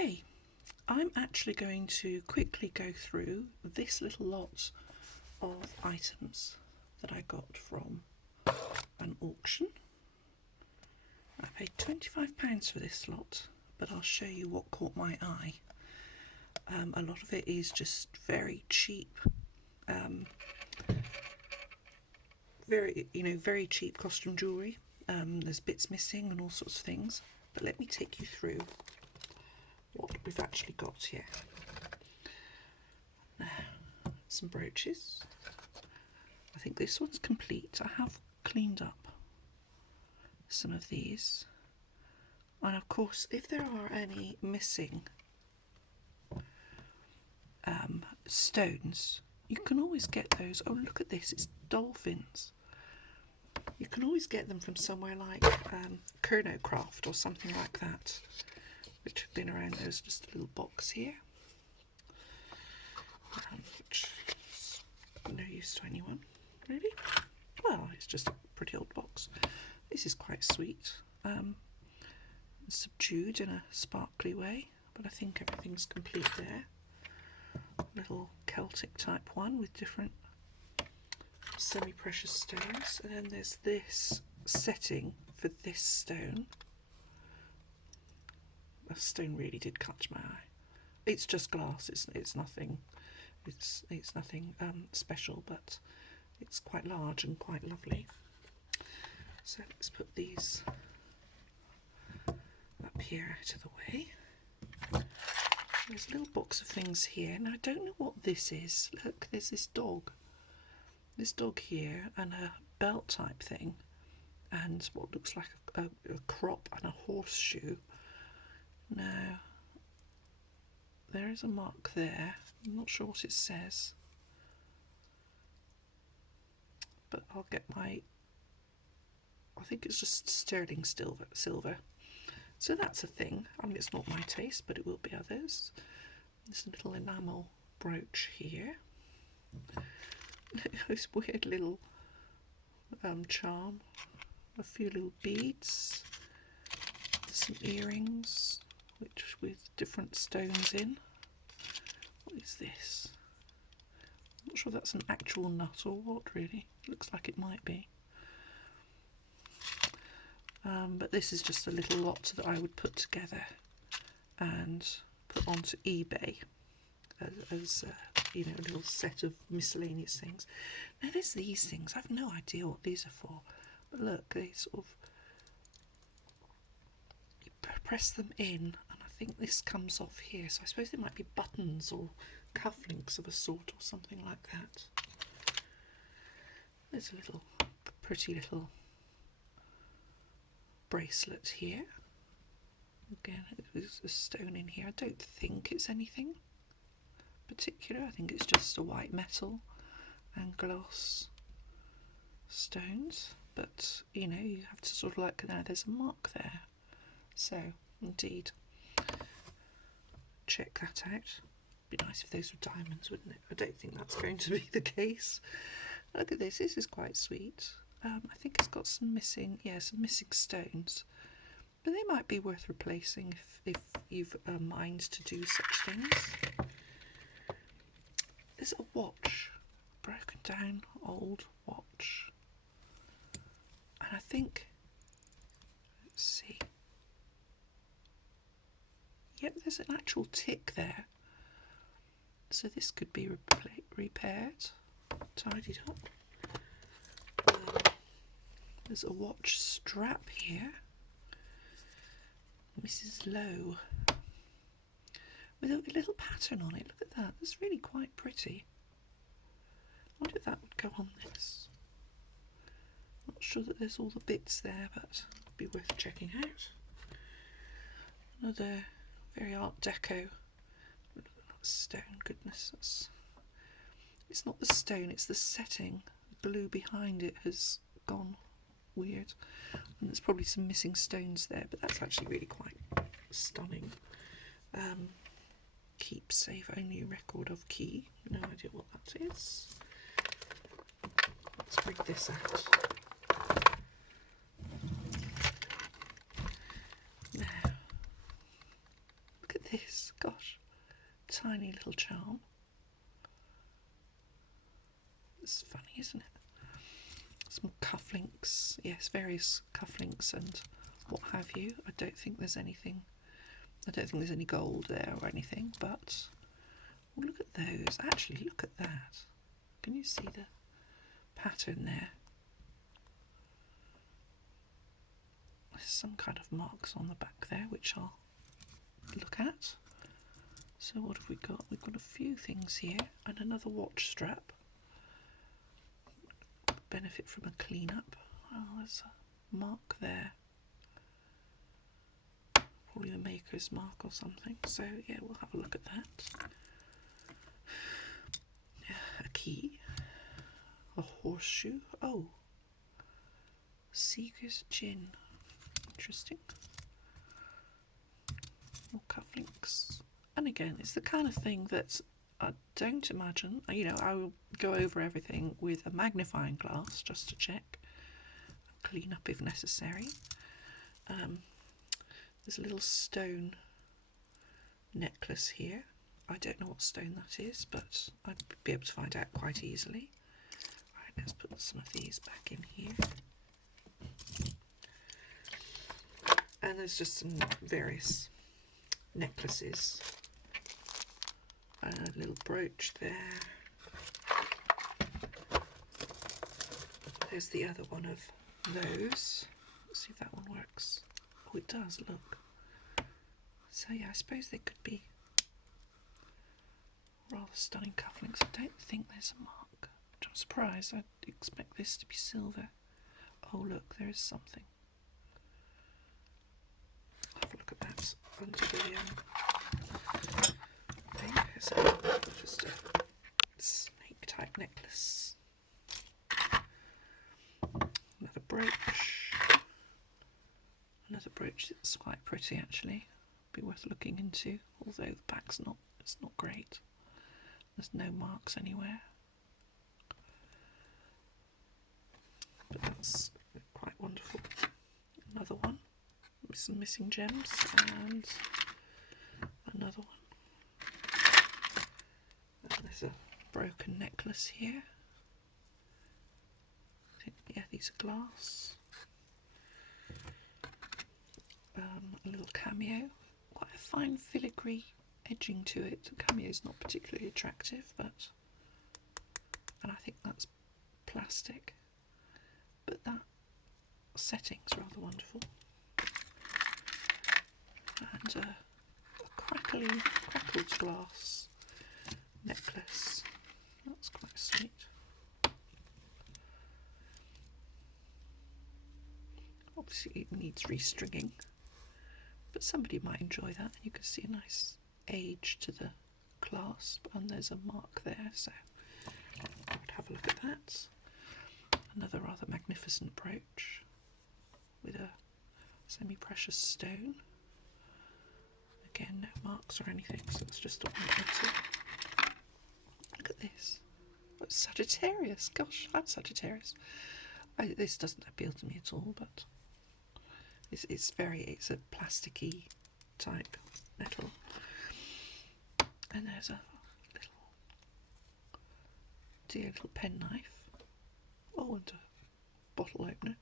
Okay, I'm actually going to quickly go through this little lot of items that I got from an auction. I paid £25 for this lot, but I'll show you what caught my eye. A lot of it is just very cheap, very cheap costume jewellery. There's bits missing and all sorts of things, but let me take you through what we've actually got here. Now, some brooches. I think this one's complete. I have cleaned up some of these, and of course if there are any missing stones, you can always get those. Oh, look at this, it's dolphins. You can always get them from somewhere like Kerno Craft or something like that, which have been around. There's just a little box here, which is no use to anyone really. Well, it's just a pretty old box. This is quite sweet, subdued in a sparkly way, but I think everything's complete there. Little Celtic type one with different semi-precious stones, and then there's this setting for this stone. The stone really did catch my eye. It's just glass. It's nothing. It's nothing special, but it's quite large and quite lovely. So let's put these up here out of the way. There's a little box of things here. Now I don't know what this is. Look, there's this dog. This dog here, and a belt type thing, and what looks like a crop and a horseshoe. Now there is a mark there. I'm not sure what it says, but I'll get my, I think it's just sterling silver. So that's a thing. I mean, it's not my taste, but it will be others. There's a little enamel brooch here. This weird little charm. A few little beads. Some earrings, which with different stones in. What is this? I'm not sure that's an actual nut or what really. Looks like it might be. But this is just a little lot that I would put together and put onto eBay as a little set of miscellaneous things. Now there's these things. I've no idea what these are for, but look, they sort of, you press them in, and I think this comes off here. So I suppose they might be buttons or cufflinks of a sort or something like that. There's a little pretty little bracelet here. Again, there's a stone in here. I don't think it's anything particular. I think it's just a white metal and gloss stones, but you have to sort of like, now there's a mark there, so indeed check that out. Be nice if those were diamonds, wouldn't it? I don't think that's going to be the case. Look at this. This is quite sweet. I think it's got some missing stones, but they might be worth replacing if you've a mind to do such things. There's a watch, broken down old watch, and I think, let's see, yep, there's an actual tick there, so this could be repaired, tidied up. There's a watch strap here, Mrs. Lowe, with a little pattern on it. Look at that, that's really quite pretty. I wonder if that would go on this. Not sure that there's all the bits there, but it'd be worth checking out. Another very Art Deco stone. Goodness, it's not the stone, it's the setting. The blue behind it has gone weird, and there's probably some missing stones there, but that's actually really quite stunning. Keep safe, only a record of key. No idea what that is. Let's bring this out. Now, look at this, gosh, tiny little charm. It's funny, isn't it? Some cufflinks, yes, various cufflinks and what have you. I don't think there's any gold there or anything, but oh, look at those. Actually, look at that. Can you see the pattern there? There's some kind of marks on the back there, which I'll look at. So what have we got? We've got a few things here, and another watch strap. Benefit from a clean up. Oh, there's a mark there. Probably the maker's mark or something. So yeah, we'll have a look at that. A key. A horseshoe. Oh. Seeger's gin. Interesting. More cufflinks. And again, it's the kind of thing that I don't imagine, you know, I will go over everything with a magnifying glass just to check, clean up if necessary. There's a little stone necklace here. I don't know what stone that is, but I'd be able to find out quite easily. Right, let's put some of these back in here. And there's just some various necklaces. And a little brooch there. There's the other one of those. Let's see if that one works. Oh, it does, look. So yeah, I suppose they could be rather stunning cufflinks. I don't think there's a mark. I'm surprised. I'd expect this to be silver. Oh look, there is something. I'll have a look at that under the thing. So just a snake type necklace. Another brooch. Another brooch that's quite pretty actually. Be worth looking into, although the back's it's not great. There's no marks anywhere. But that's quite wonderful. Another one with some missing gems and another one. And there's a broken necklace here. I think, yeah, these are glass. A little cameo. Quite a fine filigree edging to it. The cameo is not particularly attractive, and I think that's plastic. But that setting's rather wonderful. And a crackled glass necklace. That's quite sweet. Obviously it needs restringing, but somebody might enjoy that. You can see a nice age to the clasp, and there's a mark there, so I would have a look at that. Another rather magnificent brooch with a semi-precious stone. Again, no marks or anything, so it's just ornamental. Look at this. Oh, it's Sagittarius. Gosh, I'm Sagittarius. This doesn't appeal to me at all, but it's a plasticky type metal. And there's a dear little penknife. Oh, and a bottle opener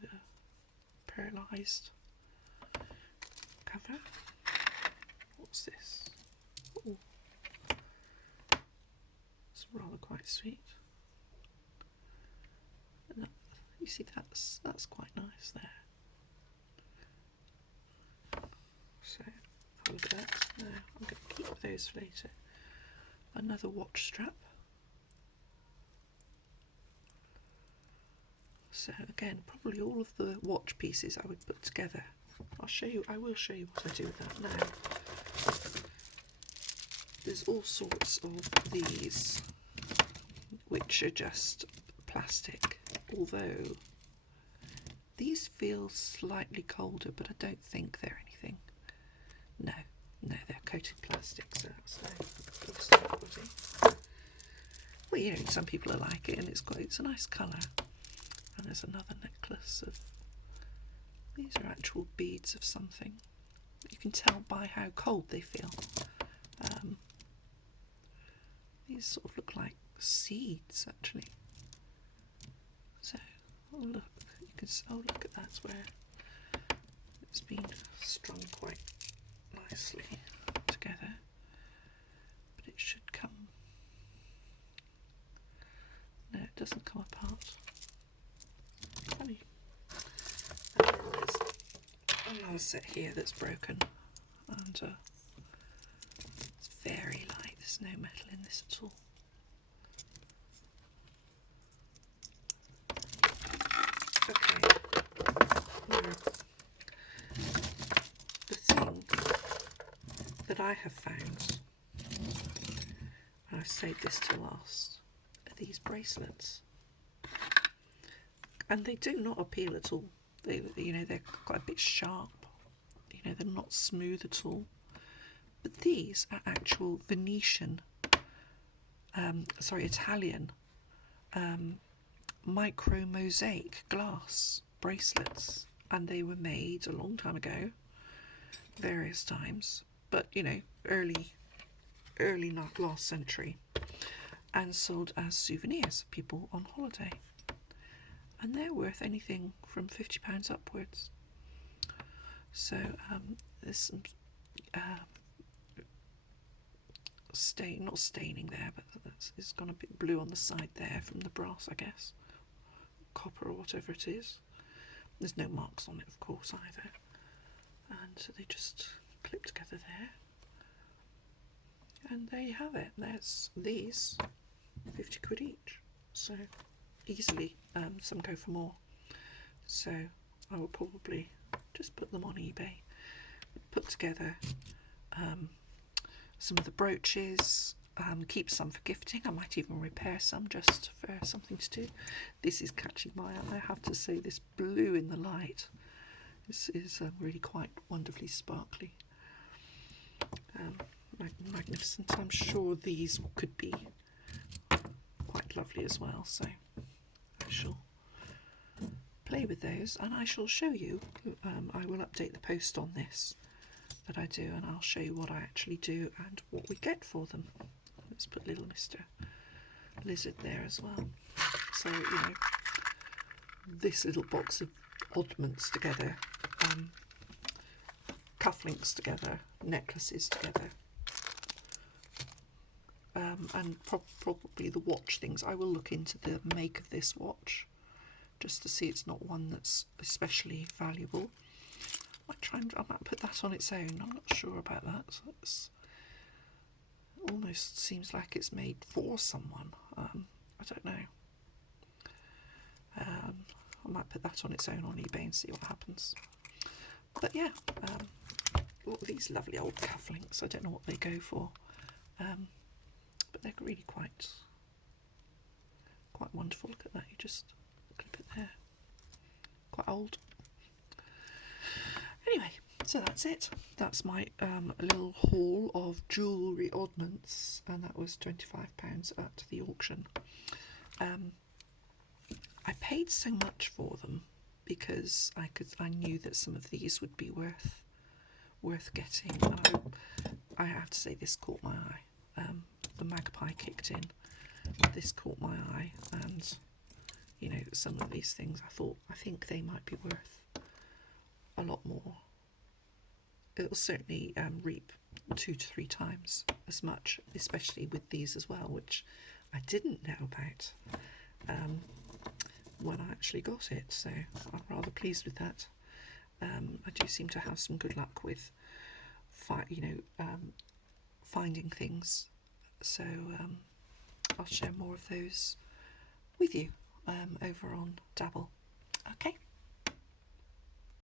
with a paralysed cover. What's this? Oh, it's rather quite sweet. And that, you see, that's quite nice there. So have a look at that. No, I'm going to keep those for later. Another watch strap. So again, probably all of the watch pieces I would put together. I will show you what I do with that now. There's all sorts of these which are just plastic, although these feel slightly colder, but I don't think they're anything. No, they're coated plastic, so that's no quality. Well, you know, some people are like it, and it's a nice colour. And there's another necklace of, these are actual beads of something. You can tell by how cold they feel. These sort of look like seeds, actually. So, oh look, you can. Oh look at that's where it's been strung quite nicely together. But it should come. No, it doesn't come apart. Funny. And then there's another set here that's broken, and it's very light. There's no metal in this at all. Okay. Now, the thing that I have found, and I've saved this to last, are these bracelets. And they do not appeal at all. They, you know, they're quite a bit sharp. You know, they're not smooth at all. But these are actual Venetian, Italian micro mosaic glass bracelets, and they were made a long time ago, various times, but you know, early last century, and sold as souvenirs for people on holiday. And they're worth anything from £50 upwards. So there's some not staining there, but it's gone a bit blue on the side there from the brass, I guess, copper or whatever it is. There's no marks on it, of course, either. And so they just clip together there. And there you have it. There's these, 50 quid each. So easily, some go for more. So I will probably just put them on eBay, put together some of the brooches, keep some for gifting. I might even repair some just for something to do. This is catching my eye, I have to say. This blue in the light, this is really quite wonderfully sparkly, magnificent. I'm sure these could be quite lovely as well, so I shall play with those, and I shall show you. I will update the post on this that I do, and I'll show you what I actually do and what we get for them. Let's put little Mr. Lizard there as well. So, you know, this little box of oddments together, cufflinks together, necklaces together, and probably the watch things. I will look into the make of this watch just to see it's not one that's especially valuable. I might put that on its own. I'm not sure about that. So it's almost seems like it's made for someone. I don't know. I might put that on its own on eBay and see what happens. But yeah, all these lovely old cufflinks. I don't know what they go for, but they're really quite wonderful. Look at that. You just clip it there. Quite old. Anyway, so that's it. That's my little haul of jewellery oddments, and that was £25 at the auction. I paid so much for them because I knew that some of these would be worth getting. And I have to say, this caught my eye. The magpie kicked in. This caught my eye, and you know, some of these things I think they might be worth a lot more. It'll certainly reap 2 to 3 times as much, especially with these as well, which I didn't know about when I actually got it, so I'm rather pleased with that. I do seem to have some good luck with finding things, so I'll share more of those with you over on Dabble. Okay.